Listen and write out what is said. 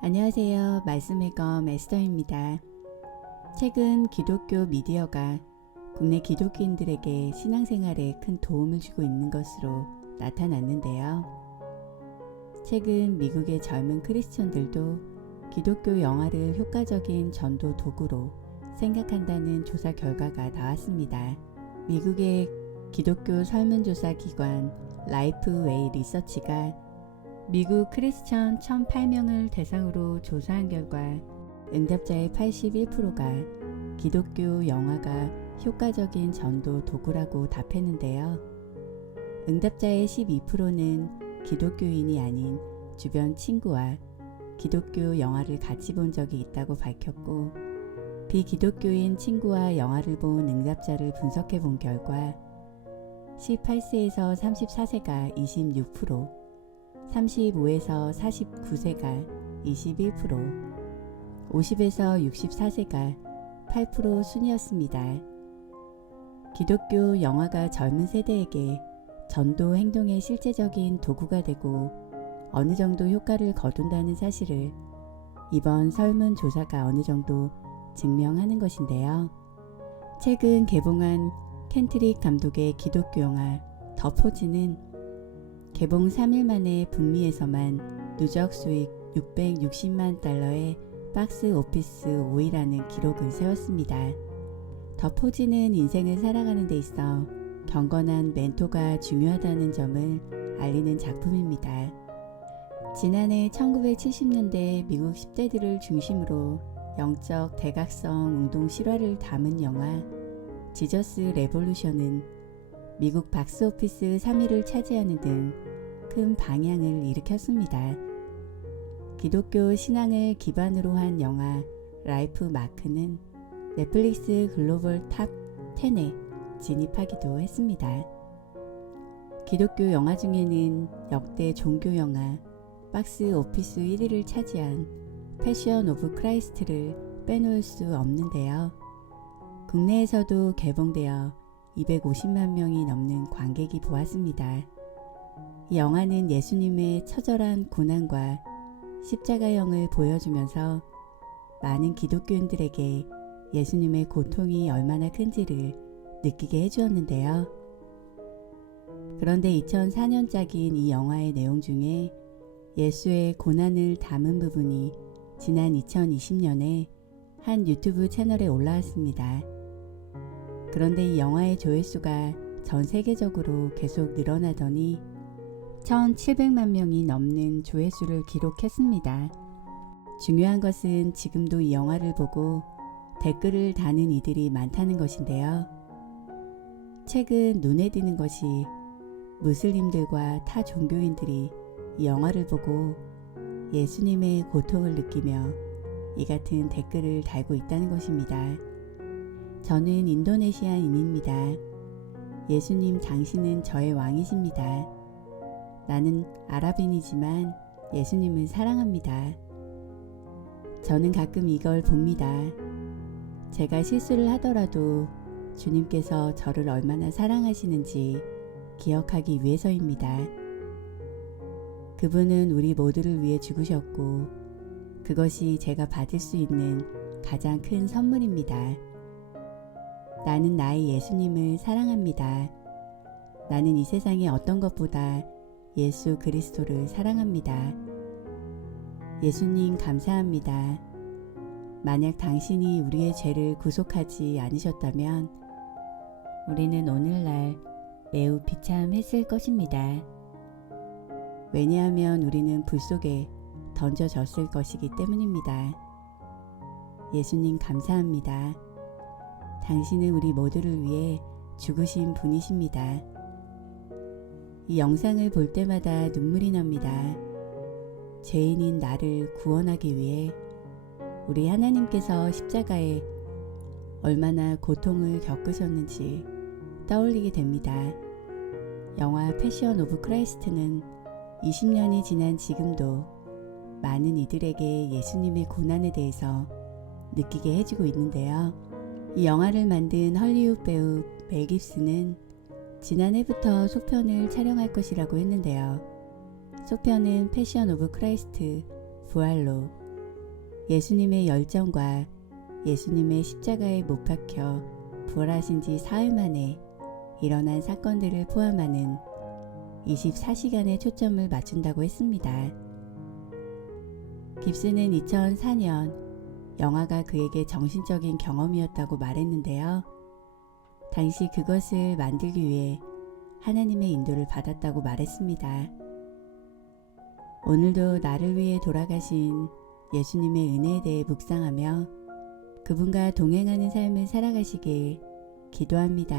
안녕하세요. 말씀의 검 에스더입니다. 최근 기독교 미디어가 국내 기독교인들에게 신앙생활에 큰 도움을 주고 있는 것으로 나타났는데요. 최근 미국의 젊은 크리스천들도 기독교 영화를 효과적인 전도 도구로 생각한다는 조사 결과가 나왔습니다. 미국의 기독교 설문조사 기관 라이프웨이 리서치가 미국 크리스천 1008명을 대상으로 조사한 결과 응답자의 81%가 기독교 영화가 효과적인 전도 도구라고 답했는데요. 응답자의 12%는 기독교인이 아닌 주변 친구와 기독교 영화를 같이 본 적이 있다고 밝혔고, 비기독교인 친구와 영화를 본 응답자를 분석해 본 결과 18세에서 34세가 26%, 35에서 49세가 21%, 50에서 64세가 8% 순이었습니다. 기독교 영화가 젊은 세대에게 전도 행동의 실제적인 도구가 되고 어느 정도 효과를 거둔다는 사실을 이번 설문조사가 어느 정도 증명하는 것인데요. 최근 개봉한 켄트릭 감독의 기독교 영화 더 포즈는 개봉 3일 만에 북미에서만 누적 수익 660만 달러의 박스 오피스 5위라는 기록을 세웠습니다. 더 포즈는 인생을 살아가는 데 있어 경건한 멘토가 중요하다는 점을 알리는 작품입니다. 지난해 1970년대 미국 10대들을 중심으로 영적 대각성 운동 실화를 담은 영화 지저스 레볼루션은 미국 박스오피스 3위를 차지하는 등 큰 방향을 일으켰습니다. 기독교 신앙을 기반으로 한 영화 라이프 마크는 넷플릭스 글로벌 탑 10에 진입하기도 했습니다. 기독교 영화 중에는 역대 종교 영화 박스 오피스 1위를 차지한 패션 오브 크라이스트를 빼놓을 수 없는데요. 국내에서도 개봉되어 250만 명이 넘는 관객이 보았습니다. 이 영화는 예수님의 처절한 고난과 십자가형을 보여주면서 많은 기독교인들에게 예수님의 고통이 얼마나 큰지를 느끼게 해주었는데요. 그런데 2004년작인 이 영화의 내용 중에 예수의 고난을 담은 부분이 지난 2020년에 한 유튜브 채널에 올라왔습니다. 그런데 이 영화의 조회수가 전 세계적으로 계속 늘어나더니 1,700만 명이 넘는 조회수를 기록했습니다. 중요한 것은 지금도 이 영화를 보고 댓글을 다는 이들이 많다는 것인데요. 최근 눈에 띄는 것이 무슬림들과 타 종교인들이 이 영화를 보고 예수님의 고통을 느끼며 이 같은 댓글을 달고 있다는 것입니다. 저는 인도네시아인입니다. 예수님 당신은 저의 왕이십니다. 나는 아랍인이지만 예수님을 사랑합니다. 저는 가끔 이걸 봅니다. 제가 실수를 하더라도 주님께서 저를 얼마나 사랑하시는지 기억하기 위해서입니다. 그분은 우리 모두를 위해 죽으셨고 그것이 제가 받을 수 있는 가장 큰 선물입니다. 나는 나의 예수님을 사랑합니다. 나는 이 세상의 어떤 것보다 예수 그리스도를 사랑합니다. 예수님 감사합니다. 만약 당신이 우리의 죄를 구속하지 않으셨다면 우리는 오늘날 매우 비참했을 것입니다. 왜냐하면 우리는 불 속에 던져졌을 것이기 때문입니다. 예수님 감사합니다. 당신은 우리 모두를 위해 죽으신 분이십니다. 이 영상을 볼 때마다 눈물이 납니다. 죄인인 나를 구원하기 위해 우리 하나님께서 십자가에 얼마나 고통을 겪으셨는지 떠올리게 됩니다. 영화 패션 오브 크라이스트는 20년이 지난 지금도 많은 이들에게 예수님의 고난에 대해서 느끼게 해주고 있는데요. 이 영화를 만든 헐리우드 배우 멜 깁스는 지난해부터 속편을 촬영할 것이라고 했는데요. 속편은 패션 오브 크라이스트 부활로 예수님의 열정과 예수님의 십자가에 못 박혀 부활하신 지 사흘 만에 일어난 사건들을 포함하는 24시간의 초점을 맞춘다고 했습니다. 깁스는 2004년 영화가 그에게 정신적인 경험이었다고 말했는데요. 당시 그것을 만들기 위해 하나님의 인도를 받았다고 말했습니다. 오늘도 나를 위해 돌아가신 예수님의 은혜에 대해 묵상하며 그분과 동행하는 삶을 살아가시길 기도합니다.